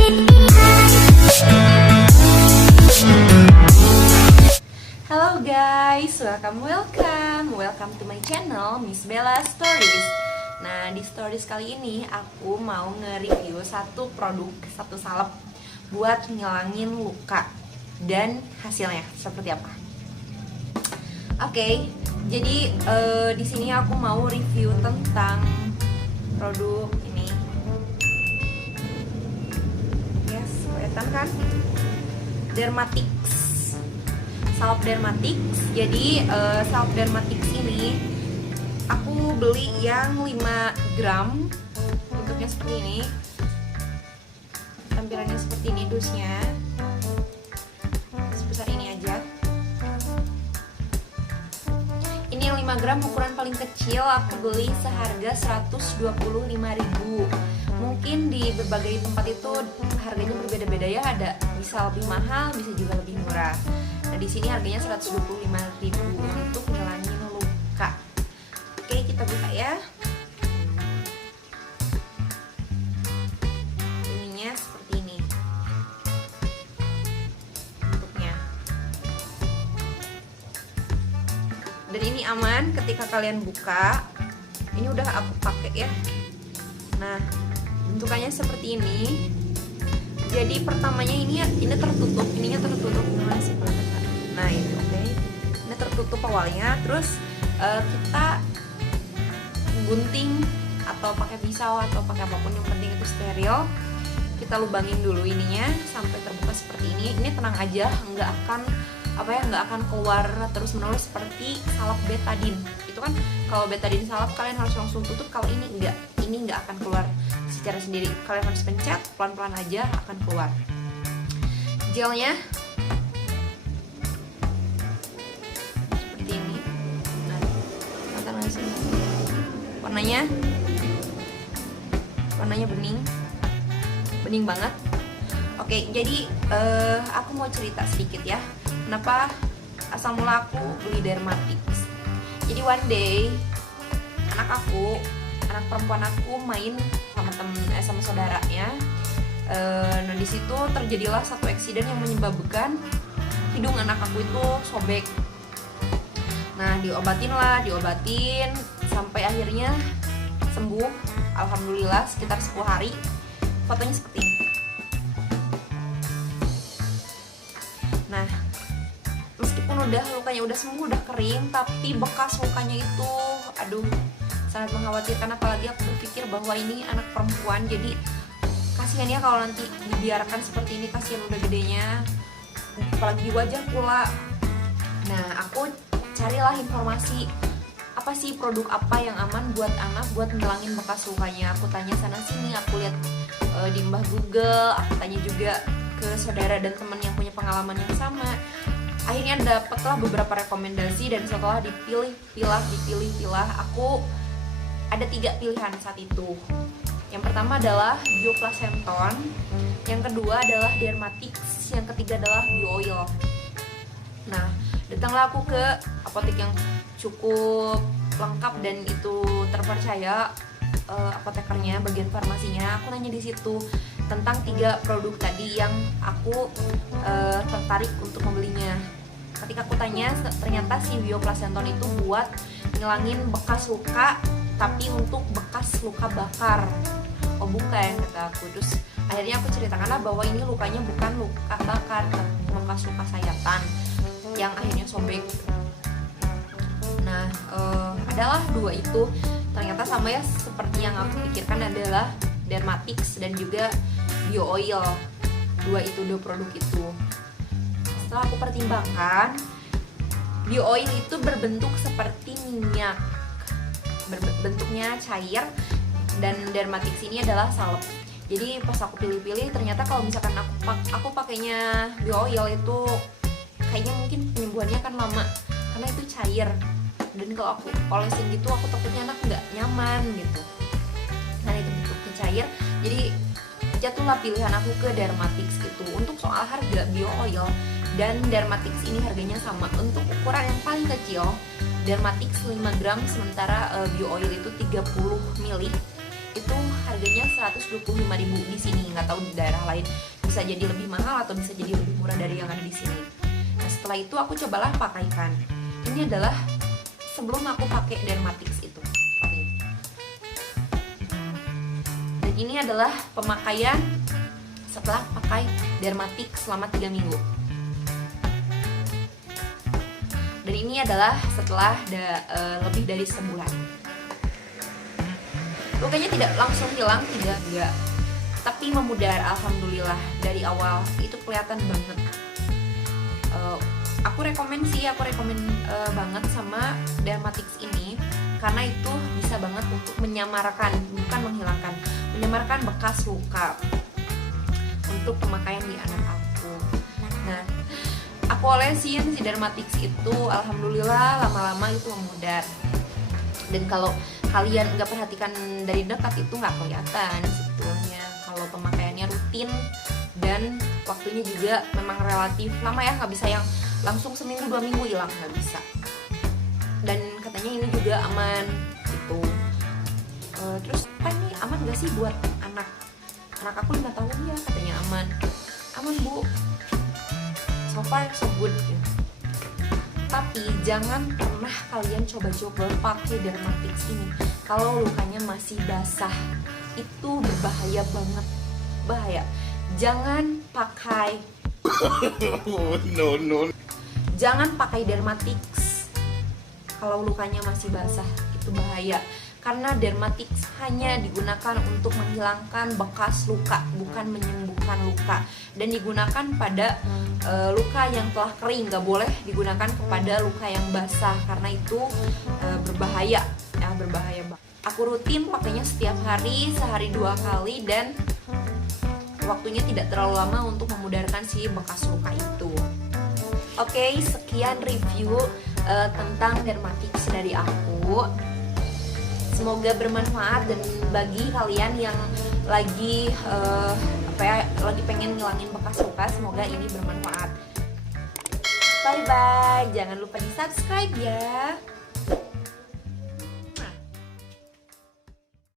Halo guys, welcome to my channel Miss Bella Stories. Nah, di stories kali ini aku mau nge-review satu produk, satu salep buat ngilangin luka dan hasilnya seperti apa. Oke, jadi di sini aku mau review tentang produk ini. Yes, kelihatan kan? Dermatix, salep Dermatix. Jadi salep Dermatix ini aku beli yang 5 gram. Bentuknya seperti ini, tampilannya seperti ini, dusnya sebesar ini aja. Ini yang 5 gram ukuran paling kecil, aku beli seharga 125.000. Mungkin di berbagai tempat itu harganya berbeda-beda ya, ada bisa lebih mahal, bisa juga lebih murah. Nah, di sini harganya 125.000 untuk ngilangin luka. Oke, kita buka ya. Ininya seperti ini bentuknya. Dan ini aman ketika kalian buka. Ini udah aku pakai ya. Nah, bentukannya seperti ini. Jadi pertamanya ini tertutup, ininya tertutup. Nah ini oke. Ini tertutup awalnya. Terus kita gunting atau pakai pisau atau pakai apapun, yang penting itu steril. Kita lubangin dulu ininya sampai terbuka seperti ini. Ini tenang aja, nggak akan keluar terus menerus seperti salep betadine. Itu kan kalau betadine salep kalian harus langsung tutup, kalau ini enggak. Ini nggak akan keluar secara sendiri, kalian harus pencet pelan-pelan aja akan keluar. Gelnya seperti ini. Nah, warnanya bening banget. Oke, jadi aku mau cerita sedikit ya, kenapa asal mula aku beli Dermatix. Jadi one day anak perempuan aku main sama saudaranya. Nah, di situ terjadilah satu eksiden yang menyebabkan hidung anak aku itu sobek. Nah, diobatin sampai akhirnya sembuh. Alhamdulillah sekitar 10 hari. Fotonya seperti ini. Nah, meskipun lukanya udah sembuh, udah kering, tapi bekas lukanya itu aduh sangat mengkhawatirkan. Apalagi aku berpikir bahwa ini anak perempuan, jadi kasihan ya kalau nanti dibiarkan seperti ini, kasihan udah gedenya, apalagi di wajah pula. Nah, aku carilah informasi, apa sih produk apa yang aman buat anak buat ngilangin bekas lukanya. Aku tanya sana sini, aku lihat di mbah Google, aku tanya juga ke saudara dan teman yang punya pengalaman yang sama. Akhirnya dapatlah beberapa rekomendasi, dan setelah dipilih-pilah, aku ada 3 pilihan saat itu. Yang pertama adalah Bioplacenton, yang kedua adalah Dermatix, yang ketiga adalah Bioil. Nah, datanglah aku ke apotek yang cukup lengkap dan itu terpercaya, apotekernya, bagian farmasinya. Aku nanya di situ tentang 3 produk tadi yang aku tertarik untuk membelinya. Ketika aku tanya, ternyata si Bioplacenton itu buat ngilangin bekas luka, tapi untuk bekas luka bakar. Oh bukan, kata aku. Terus akhirnya aku ceritakanlah bahwa ini lukanya bukan luka bakar, bekas luka sayatan yang akhirnya sobek. Nah, adalah 2 itu ternyata sama ya seperti yang aku pikirkan, adalah Dermatix dan juga Bioil. 2 produk itu. Setelah aku pertimbangkan, Bioil itu berbentuk seperti minyak, bentuknya cair, dan Dermatix ini adalah salep. Jadi pas aku pilih-pilih, ternyata kalau misalkan aku pakainya Bioil itu kayaknya mungkin penyembuhannya akan lama karena itu cair, dan kalau aku olesin gitu aku takutnya anak nggak nyaman gitu. Nah, itu bentuknya cair, jadi jatuhlah pilihan aku ke Dermatix gitu. Untuk soal harga, Bioil dan Dermatix ini harganya sama. Untuk ukuran yang paling kecil, Dermatix 5 gram, sementara Bioil itu 30 ml. itu harganya 125.000 di sini. Nggak tahu di daerah lain bisa jadi lebih mahal atau bisa jadi lebih murah dari yang ada di sini. Nah setelah itu aku cobalah pakaikan. Ini adalah sebelum aku pakai Dermatix itu. Dan ini adalah pemakaian setelah pakai Dermatix selama 3 minggu. Dan ini adalah setelah lebih dari sebulan. Lukanya tidak langsung hilang, tidak, tapi memudar. Alhamdulillah dari awal itu kelihatan banget. Aku rekomen banget sama Dermatix ini karena itu bisa banget untuk menyamarkan, bukan menghilangkan, menyamarkan bekas luka untuk pemakaian di anak aku. Nah, aku olesin si Dermatix itu, alhamdulillah lama-lama itu memudar. Dan kalau kalian nggak perhatikan dari dekat itu nggak kelihatan sebetulnya kalau pemakaiannya rutin dan waktunya juga memang relatif lama ya, nggak bisa yang langsung seminggu 2 minggu hilang, nggak bisa. Dan katanya ini juga aman gitu. Terus ini aman gak sih buat anak aku 5 tahun ya, katanya aman bu, so far so good ya. Tapi jangan pernah kalian coba-coba pakai Dermatix ini kalau lukanya masih basah. Itu berbahaya banget, bahaya. Jangan pakai jangan pakai Dermatix kalau lukanya masih basah, itu bahaya. Karena Dermatix hanya digunakan untuk menghilangkan bekas luka, bukan menyembuhkan luka. Dan digunakan pada luka yang telah kering, nggak boleh digunakan kepada luka yang basah karena itu berbahaya, ya berbahaya banget. Aku rutin pakainya setiap hari, sehari 2 kali, dan waktunya tidak terlalu lama untuk memudarkan si bekas luka itu. Oke, sekian review tentang Dermatix dari aku. Semoga bermanfaat, dan bagi kalian yang lagi lagi pengen ngilangin bekas luka, semoga ini bermanfaat. Bye bye, jangan lupa di subscribe ya.